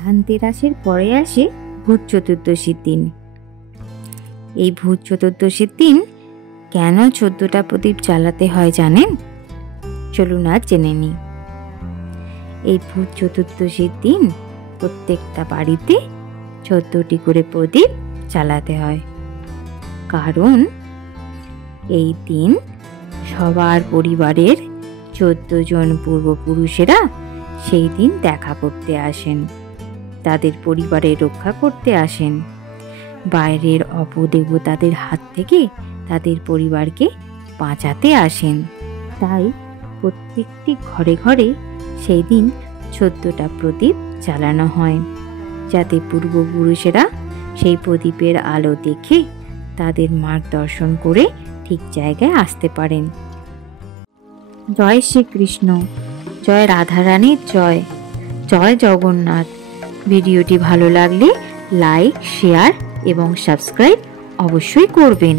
ধানতেরাসের পরে আসে ভূত চতুর্দশীর দিন। এই ভূত চতুর্দশীর দিন কেন 14টা প্রদীপ জ্বালাতে হয় জানেন? চলুন আজ জেনে নিই। এই ভূত চতুর্দশীর দিন প্রত্যেকটা বাড়িতে 14টি করে প্রদীপ জ্বালাতে হয়, কারণ এই দিন সবার পরিবারের 14 জন পূর্বপুরুষেরা সেই দিন দেখা করতে আসেন, তাদের পরিবারের রক্ষা করতে আসেন, বাইরের অপদেবতাদের হাত থেকে তাদের পরিবারকে বাঁচাতে আসেন। তাই প্রত্যেকটি ঘরে ঘরে সেই দিন 14টা প্রদীপ জ্বালানো হয়, যাতে পূর্বপুরুষেরা সেই প্রদীপের আলো দেখে তাদের মার্গদর্শন করে ঠিক জায়গায় আসতে পারেন। জয় শ্রীকৃষ্ণ, জয় রাধারানীর জয়, জয় জগন্নাথ। ভিডিওটি ভালো লাগলে লাইক, শেয়ার এবং সাবস্ক্রাইব অবশ্যই করবেন।